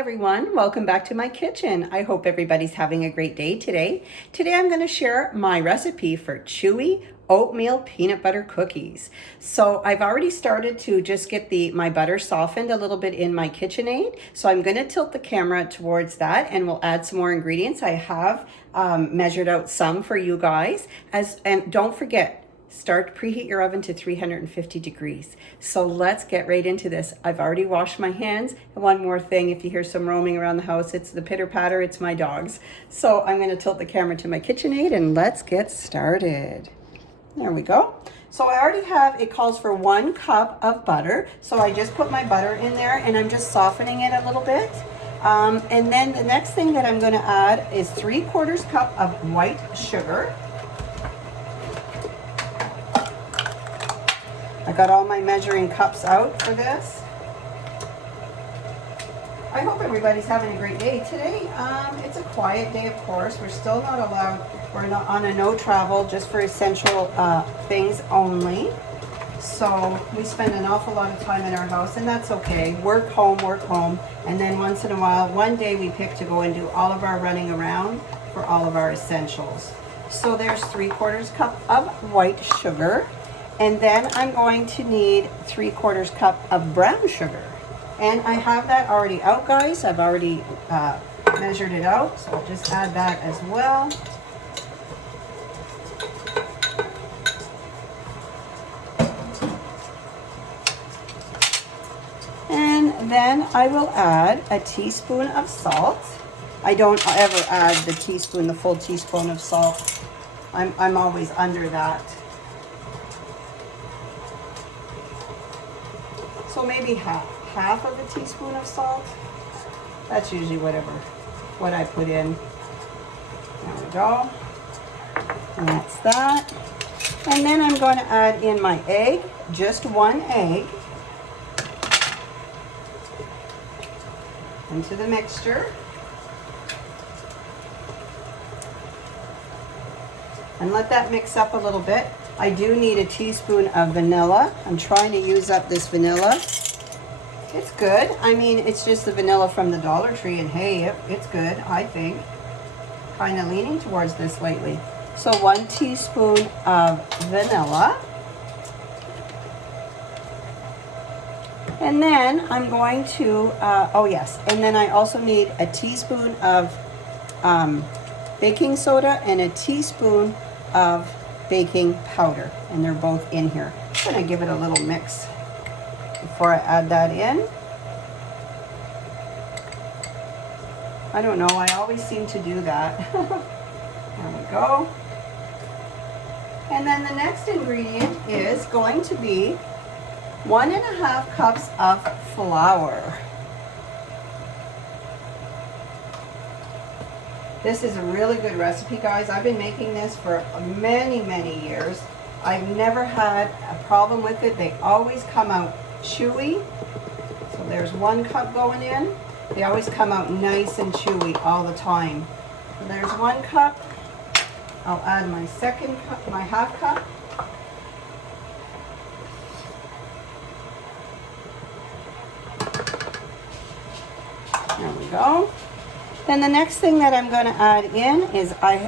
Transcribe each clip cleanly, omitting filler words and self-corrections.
everyone, welcome back to my kitchen. I hope everybody's having a great day today. Today I'm going to share my recipe for chewy oatmeal peanut butter cookies. So I've already started to just get my butter softened a little bit in my KitchenAid. So I'm going to tilt the camera towards that and we'll add some more ingredients. I have measured out some for you guys. And don't forget, preheat your oven to 350 degrees. So let's get right into this. I've already washed my hands. And one more thing, if you hear some roaming around the house, it's the pitter patter, it's my dogs. So I'm gonna tilt the camera to my KitchenAid and let's get started. There we go. So I already have, it calls for 1 cup of butter. So I just put my butter in there and I'm just softening it a little bit. And then the next thing that I'm gonna add is 3/4 cup of white sugar. I got all my measuring cups out for this. I hope everybody's having a great day today. It's a quiet day, of course. We're still not allowed, we're not on a no travel, just for essential things only. So we spend an awful lot of time in our house and that's okay. Work home. And then once in a while, one day we pick to go and do all of our running around for all of our essentials. So there's 3/4 cup of white sugar. And then I'm going to need 3/4 cup of brown sugar. And I have that already out, guys. I've already measured it out. So I'll just add that as well. And then I will add a teaspoon of salt. I don't ever add the full teaspoon of salt. I'm always under that. So maybe half of a teaspoon of salt. That's usually what I put in. There we go. And that's that. And then I'm going to add in my egg, just 1 egg, into the mixture. And let that mix up a little bit. I do need a teaspoon of vanilla. I'm trying to use up this vanilla. It's good. I mean, it's just the vanilla from the Dollar Tree, and hey, it's good, I think. Kind of leaning towards this lately. So 1 teaspoon of vanilla. And then I'm going to, and then I also need a teaspoon of baking soda and a teaspoon of baking powder, and they're both in here. I'm gonna give it a little mix before I add that in. I don't know, I always seem to do that. There we go. And then the next ingredient is going to be 1.5 cups of flour. This is a really good recipe, guys. I've been making this for many years. I've never had a problem with it. They always come out chewy. So there's 1 cup going in. They always come out nice and chewy all the time. So there's 1 cup. I'll add my second cup, my half cup. There we go. Then the next thing that I'm going to add in is I'm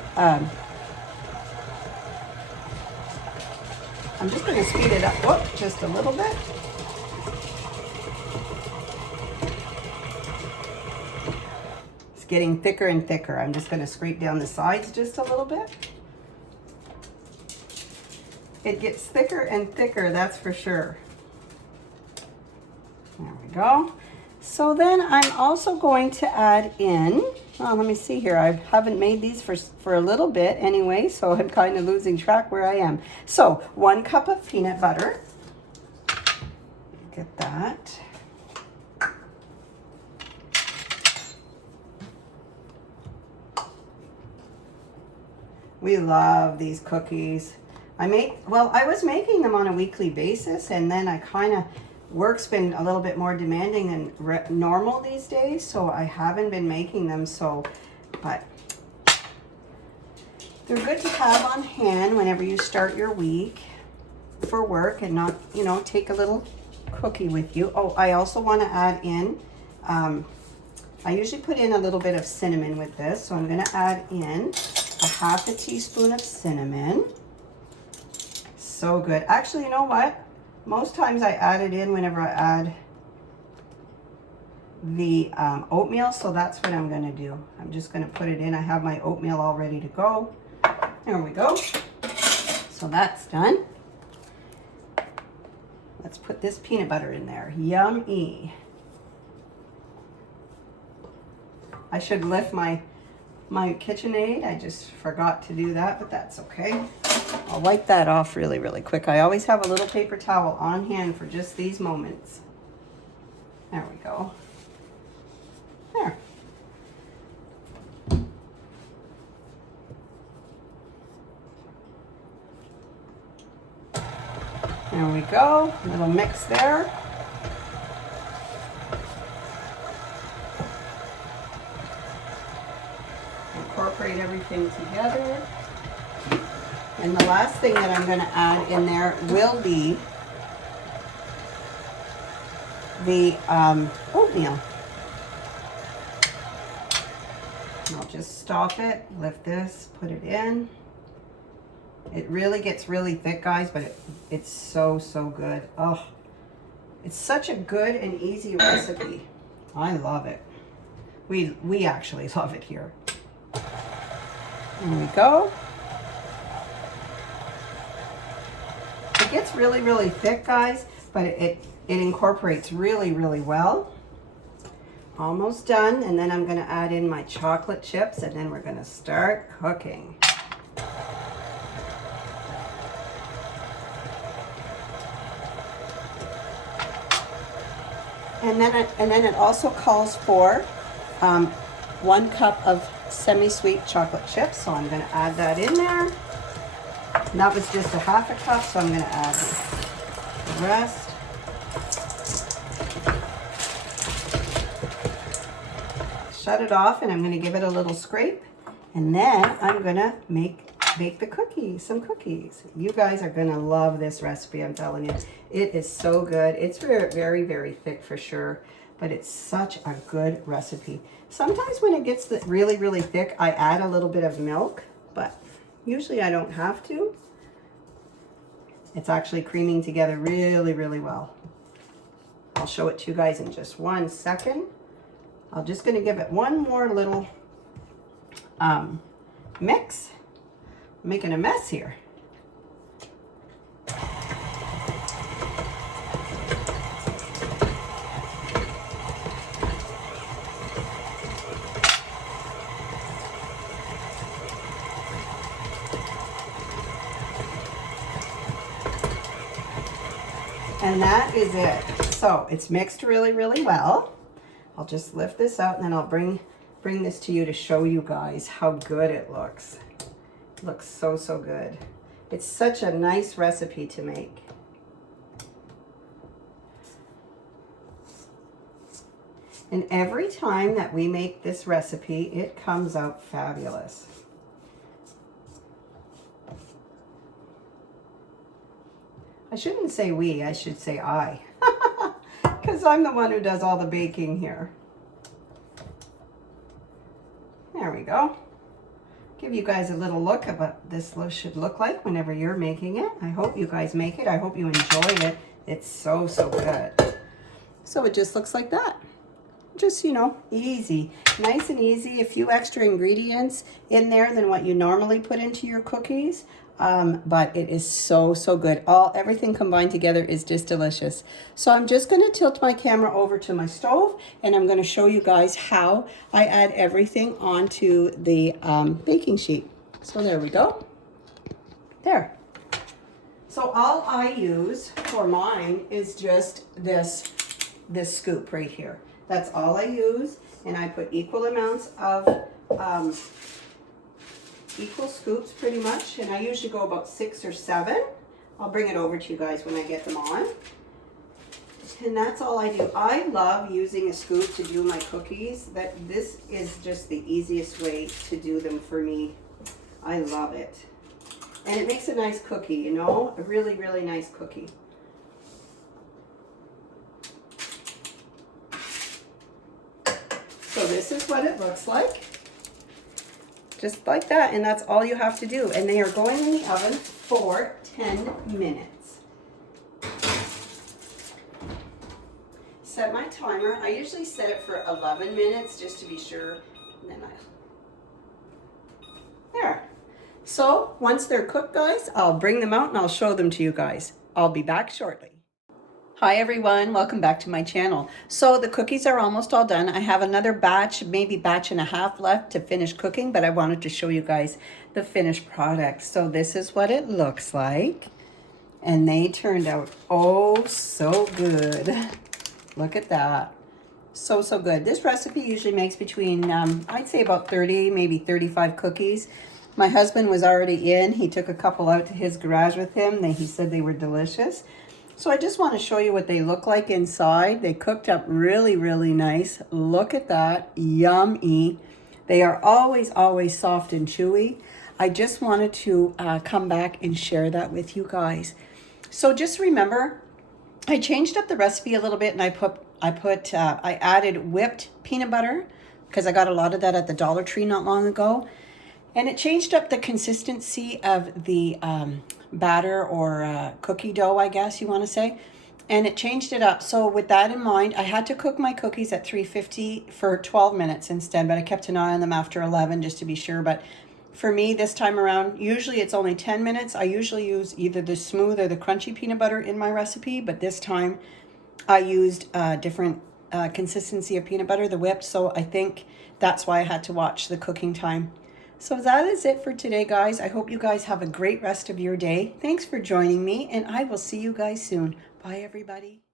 just going to speed it up just a little bit. It's getting thicker and thicker. I'm just going to scrape down the sides just a little bit. It gets thicker and thicker, that's for sure. There we go. So then I'm also going to add in, let me see here. I haven't made these for a little bit anyway, so I'm kind of losing track where I am. So 1 cup of peanut butter. Get that. We love these cookies. I was making them on a weekly basis, and then I kind of, work's been a little bit more demanding than normal these days, so I haven't been making them. But they're good to have on hand whenever you start your week for work and not, take a little cookie with you. Oh, I also want to add in I usually put in a little bit of cinnamon with this, so I'm gonna add in a half a teaspoon of cinnamon. So good. Actually, you know what? Most times I add it in whenever I add the oatmeal, so that's what I'm gonna do. I'm just gonna put it in. I have my oatmeal all ready to go. There we go. So that's done. Let's put this peanut butter in there. Yummy. I should lift my KitchenAid. I just forgot to do that, but that's okay. I'll wipe that off really, really quick. I always have a little paper towel on hand for just these moments. There we go. There. There we go. A little mix there. Incorporate everything together. And the last thing that I'm going to add in there will be the oatmeal. I'll just stop it, lift this, put it in. It really gets really thick, guys, but it's so, so good. Oh, it's such a good and easy recipe. I love it. We actually love it here. There we go. It gets really, really thick, guys, but it incorporates really, really well. Almost done, and then I'm going to add in my chocolate chips, and then we're going to start cooking. And then it also calls for 1 cup of semi-sweet chocolate chips, so I'm going to add that in there. And that was just a half a cup, so I'm going to add the rest. Shut it off, and I'm going to give it a little scrape, and then I'm going to bake the cookies, some cookies. You guys are going to love this recipe, I'm telling you. It is so good. It's very, very, very thick for sure, but it's such a good recipe. Sometimes when it gets really, really thick, I add a little bit of milk, but usually I don't have to. It's actually creaming together really, really well. I'll show it to you guys in just 1 second. I'm just going to give it one more little mix. I'm making a mess here. And that is it. So it's mixed really, really well. I'll just lift this out, and then I'll bring this to you to show you guys how good it looks. It looks so, so good. It's such a nice recipe to make. And every time that we make this recipe, it comes out fabulous. I shouldn't say we, I should say I. Because I'm the one who does all the baking here. There we go. Give you guys a little look at what this should look like whenever you're making it. I hope you guys make it. I hope you enjoy it. It's so, so good. So it just looks like that. Just, you know, easy. Nice and easy. A few extra ingredients in there than what you normally put into your cookies. But it is so, so good. Everything combined together is just delicious. So I'm just going to tilt my camera over to my stove, and I'm going to show you guys how I add everything onto the baking sheet. So there we go. There. So all I use for mine is just this scoop right here. That's all I use, and I put equal amounts of equal scoops pretty much, and I usually go about 6 or 7. I'll bring it over to you guys when I get them on. And that's all I do. I love using a scoop to do my cookies. This is just the easiest way to do them for me. I love it. And it makes a nice cookie, you know, a really, really nice cookie. So this is what it looks like. Just like that, and that's all you have to do. And they are going in the oven for 10 minutes. Set my timer. I usually set it for 11 minutes just to be sure. And then there. So once they're cooked, guys, I'll bring them out and I'll show them to you guys. I'll be back shortly. Hi everyone, welcome back to my channel. So the cookies are almost all done. I have another batch, maybe batch and a half left to finish cooking, but I wanted to show you guys the finished product. So this is what it looks like. And they turned out oh so good. Look at that. So good. This recipe usually makes between, I'd say about 30, maybe 35 cookies. My husband was already in. He took a couple out to his garage with him. He said they were delicious. So I just want to show you what they look like inside. They cooked up really, really nice. Look at that. Yummy. They are always soft and chewy. I just wanted to come back and share that with you guys. So just remember, I changed up the recipe a little bit, and I added whipped peanut butter because I got a lot of that at the Dollar Tree not long ago. And it changed up the consistency of the batter or cookie dough, I guess you want to say. And it changed it up. So with that in mind, I had to cook my cookies at 350 for 12 minutes instead, but I kept an eye on them after 11 just to be sure. But for me this time around, usually it's only 10 minutes. I usually use either the smooth or the crunchy peanut butter in my recipe, but this time I used a different consistency of peanut butter, the whipped. So I think that's why I had to watch the cooking time. So that is it for today, guys. I hope you guys have a great rest of your day. Thanks for joining me, and I will see you guys soon. Bye, everybody.